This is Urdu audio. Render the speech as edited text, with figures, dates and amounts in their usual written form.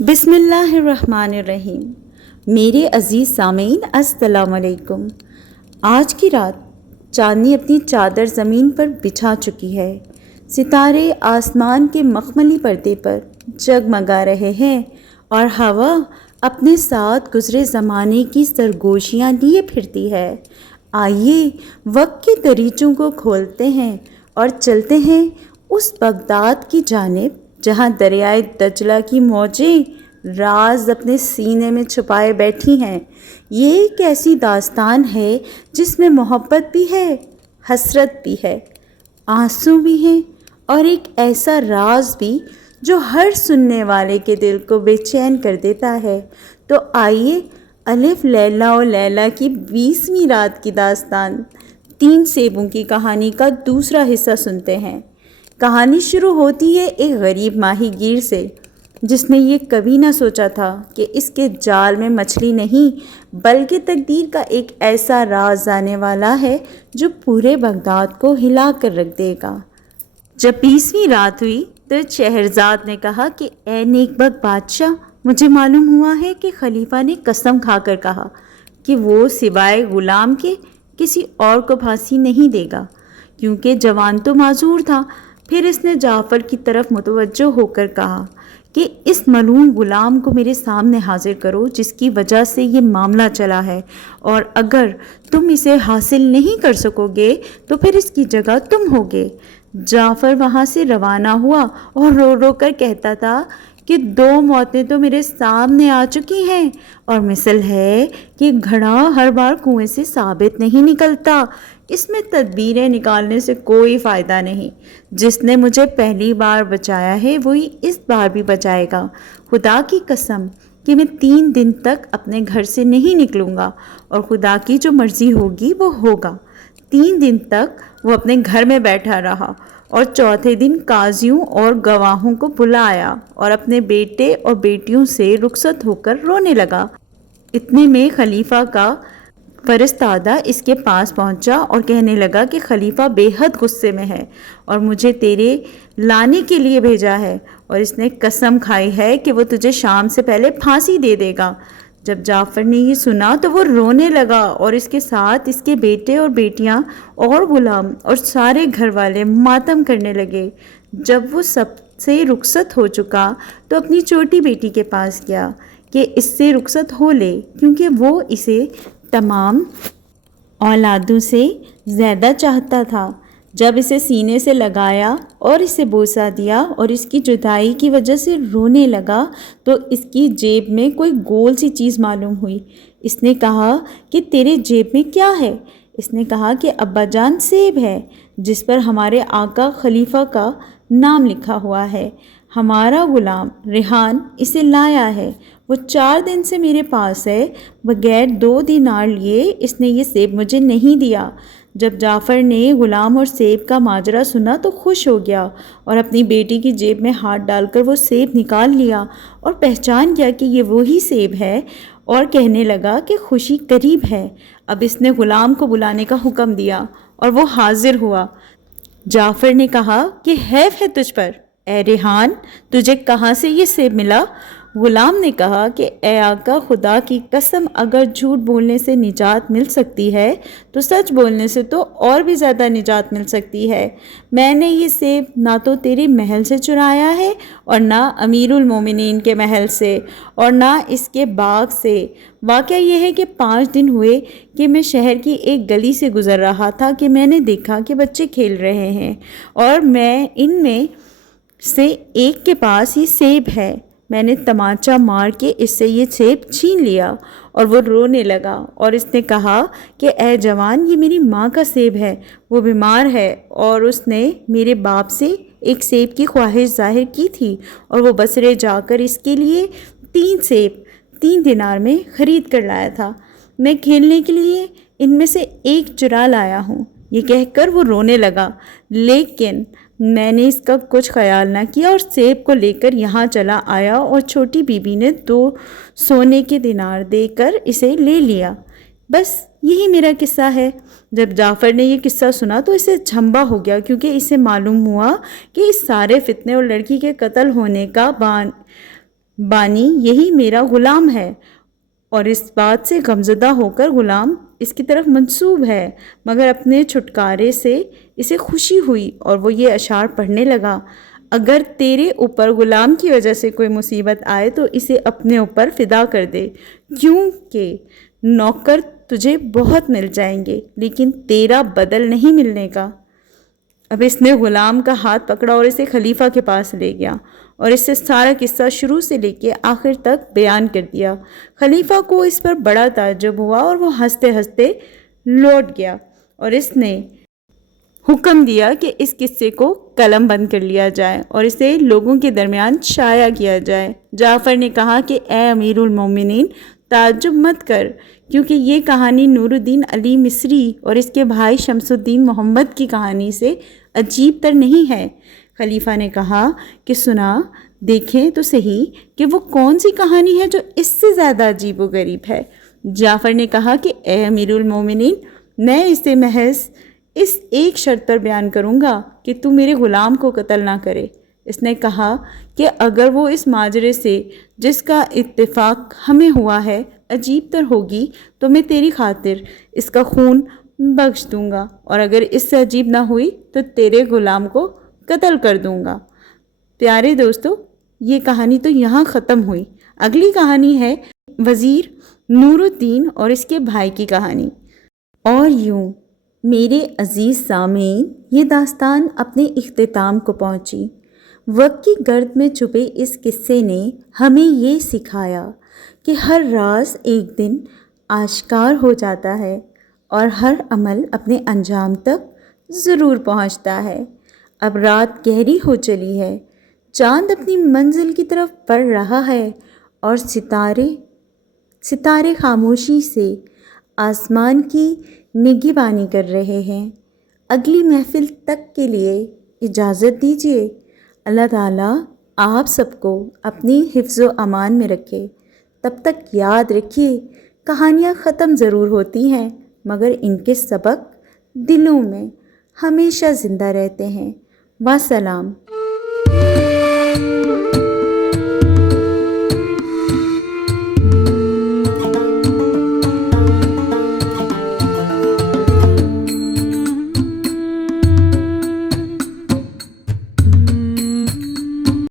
بسم اللہ الرحمن الرحیم۔ میرے عزیز سامعین السلام علیکم۔ آج کی رات چاندنی اپنی چادر زمین پر بچھا چکی ہے، ستارے آسمان کے مخملی پردے پر جگمگا رہے ہیں اور ہوا اپنے ساتھ گزرے زمانے کی سرگوشیاں لیے پھرتی ہے۔ آئیے وقت کے دریچوں کو کھولتے ہیں اور چلتے ہیں اس بغداد کی جانب جہاں دریائے دجلہ کی موجیں راز اپنے سینے میں چھپائے بیٹھی ہیں۔ یہ ایک ایسی داستان ہے جس میں محبت بھی ہے، حسرت بھی ہے، آنسو بھی ہیں اور ایک ایسا راز بھی جو ہر سننے والے کے دل کو بے چین کر دیتا ہے۔ تو آئیے الف لیلا و لیلا کی 20ویں رات کی داستان 3 سیبوں کی کہانی کا دوسرا حصہ سنتے ہیں۔ کہانی شروع ہوتی ہے ایک غریب ماہی گیر سے جس نے یہ کبھی نہ سوچا تھا کہ اس کے جال میں مچھلی نہیں بلکہ تقدیر کا ایک ایسا راز آنے والا ہے جو پورے بغداد کو ہلا کر رکھ دے گا۔ جب 20ویں رات ہوئی تو شہرزاد نے کہا کہ اے نیک بخت بادشاہ، مجھے معلوم ہوا ہے کہ خلیفہ نے قسم کھا کر کہا کہ وہ سوائے غلام کے کسی اور کو پھانسی نہیں دے گا، کیونکہ جوان تو معذور تھا۔ پھر اس نے جعفر کی طرف متوجہ ہو کر کہا کہ اس ملعون غلام کو میرے سامنے حاضر کرو جس کی وجہ سے یہ معاملہ چلا ہے، اور اگر تم اسے حاصل نہیں کر سکو گے تو پھر اس کی جگہ تم ہوگے۔ جعفر وہاں سے روانہ ہوا اور رو رو کر کہتا تھا کہ 2 موتیں تو میرے سامنے آ چکی ہیں، اور مثل ہے کہ گھڑا ہر بار کنویں سے ثابت نہیں نکلتا، اس میں تدبیریں نکالنے سے کوئی فائدہ نہیں۔ جس نے مجھے پہلی بار بچایا ہے وہی اس بار بھی بچائے گا۔ خدا کی قسم کہ میں 3 دن تک اپنے گھر سے نہیں نکلوں گا، اور خدا کی جو مرضی ہوگی وہ ہوگا۔ 3 دن تک وہ اپنے گھر میں بیٹھا رہا اور چوتھے دن قاضیوں اور گواہوں کو بلایا اور اپنے بیٹے اور بیٹیوں سے رخصت ہو کر رونے لگا۔ اتنے میں خلیفہ کا فرستادہ اس کے پاس پہنچا اور کہنے لگا کہ خلیفہ بے حد غصے میں ہے اور مجھے تیرے لانے کے لیے بھیجا ہے، اور اس نے قسم کھائی ہے کہ وہ تجھے شام سے پہلے پھانسی دے دے گا۔ جب جعفر نے یہ سنا تو وہ رونے لگا اور اس کے ساتھ اس کے بیٹے اور بیٹیاں اور غلام اور سارے گھر والے ماتم کرنے لگے۔ جب وہ سب سے رخصت ہو چکا تو اپنی چھوٹی بیٹی کے پاس گیا کہ اس سے رخصت ہو لے، کیونکہ وہ اسے تمام اولادوں سے زیادہ چاہتا تھا۔ جب اسے سینے سے لگایا اور اسے بوسہ دیا اور اس کی جدائی کی وجہ سے رونے لگا تو اس کی جیب میں کوئی گول سی چیز معلوم ہوئی۔ اس نے کہا کہ تیرے جیب میں کیا ہے؟ اس نے کہا کہ ابا جان سیب ہے جس پر ہمارے آقا خلیفہ کا نام لکھا ہوا ہے، ہمارا غلام ریحان اسے لایا ہے، وہ 4 دن سے میرے پاس ہے، بغیر 2 دینار لیے اس نے یہ سیب مجھے نہیں دیا۔ جب جعفر نے غلام اور سیب کا ماجرا سنا تو خوش ہو گیا اور اپنی بیٹی کی جیب میں ہاتھ ڈال کر وہ سیب نکال لیا اور پہچان کیا کہ یہ وہی سیب ہے، اور کہنے لگا کہ خوشی قریب ہے۔ اب اس نے غلام کو بلانے کا حکم دیا اور وہ حاضر ہوا۔ جعفر نے کہا کہ حیف ہے تجھ پر، اے ریحان، تجھے کہاں سے یہ سیب ملا؟ غلام نے کہا کہ اے آقا، خدا کی قسم اگر جھوٹ بولنے سے نجات مل سکتی ہے تو سچ بولنے سے تو اور بھی زیادہ نجات مل سکتی ہے۔ میں نے یہ سیب نہ تو تیرے محل سے چرایا ہے اور نہ امیر المومنین کے محل سے اور نہ اس کے باغ سے۔ واقعہ یہ ہے کہ 5 دن ہوئے کہ میں شہر کی ایک گلی سے گزر رہا تھا کہ میں نے دیکھا کہ بچے کھیل رہے ہیں اور میں ان میں سے ایک کے پاس یہ سیب ہے۔ میں نے تمانچہ مار کے اس سے یہ سیب چھین لیا، اور وہ رونے لگا اور اس نے کہا کہ اے جوان، یہ میری ماں کا سیب ہے، وہ بیمار ہے اور اس نے میرے باپ سے ایک سیب کی خواہش ظاہر کی تھی اور وہ بصرے جا کر اس کے لیے 3 سیب 3 دینار میں خرید کر لایا تھا۔ میں کھیلنے کے لیے ان میں سے ایک چرا لایا ہوں۔ یہ کہہ کر وہ رونے لگا، لیکن میں نے اس کا کچھ خیال نہ کیا اور سیب کو لے کر یہاں چلا آیا، اور چھوٹی بی بی نے 2 سونے کے دینار دے کر اسے لے لیا۔ بس یہی میرا قصہ ہے۔ جب جعفر نے یہ قصہ سنا تو اسے جھنبا ہو گیا، کیونکہ اسے معلوم ہوا کہ اس سارے فتنے اور لڑکی کے قتل ہونے کا بانی یہی میرا غلام ہے، اور اس بات سے غمزدہ ہو کر غلام اس کی طرف منسوب ہے، مگر اپنے چھٹکارے سے اسے خوشی ہوئی اور وہ یہ اشعار پڑھنے لگا: اگر تیرے اوپر غلام کی وجہ سے کوئی مصیبت آئے تو اسے اپنے اوپر فدا کر دے، کیونکہ نوکر تجھے بہت مل جائیں گے لیکن تیرا بدل نہیں ملنے کا۔ اب اس نے غلام کا ہاتھ پکڑا اور اسے خلیفہ کے پاس لے گیا اور اس سے سارا قصہ شروع سے لے کے آخر تک بیان کر دیا۔ خلیفہ کو اس پر بڑا تعجب ہوا اور وہ ہنستے ہنستے لوٹ گیا اور اس نے حکم دیا کہ اس قصے کو قلم بند کر لیا جائے اور اسے لوگوں کے درمیان شائع کیا جائے۔ جعفر نے کہا کہ اے امیر المومنین، تعجب مت کر، کیونکہ یہ کہانی نور الدین علی مصری اور اس کے بھائی شمس الدین محمد کی کہانی سے عجیب تر نہیں ہے۔ خلیفہ نے کہا کہ سنا دیکھیں تو صحیح کہ وہ کون سی کہانی ہے جو اس سے زیادہ عجیب و غریب ہے۔ جعفر نے کہا کہ اے امیر المومنین، میں اسے محض اس ایک شرط پر بیان کروں گا کہ تو میرے غلام کو قتل نہ کرے۔ اس نے کہا کہ اگر وہ اس ماجرے سے جس کا اتفاق ہمیں ہوا ہے عجیب تر ہوگی تو میں تیری خاطر اس کا خون بخش دوں گا، اور اگر اس سے عجیب نہ ہوئی تو تیرے غلام کو قتل کر دوں گا۔ پیارے دوستو، یہ کہانی تو یہاں ختم ہوئی۔ اگلی کہانی ہے وزیر نور الدین اور اس کے بھائی کی کہانی۔ اور یوں میرے عزیز سامعین، یہ داستان اپنے اختتام کو پہنچی۔ وقت کی گرد میں چھپے اس قصے نے ہمیں یہ سکھایا کہ ہر راز ایک دن آشکار ہو جاتا ہے اور ہر عمل اپنے انجام تک ضرور پہنچتا ہے۔ اب رات گہری ہو چلی ہے، چاند اپنی منزل کی طرف بڑھ رہا ہے اور ستارے خاموشی سے آسمان کی نگہبانی کر رہے ہیں۔ اگلی محفل تک کے لیے اجازت دیجیے۔ اللہ تعالیٰ آپ سب کو اپنی حفظ و امان میں رکھے۔ تب تک یاد رکھیے، کہانیاں ختم ضرور ہوتی ہیں مگر ان کے سبق دلوں میں ہمیشہ زندہ رہتے ہیں۔ والسلام۔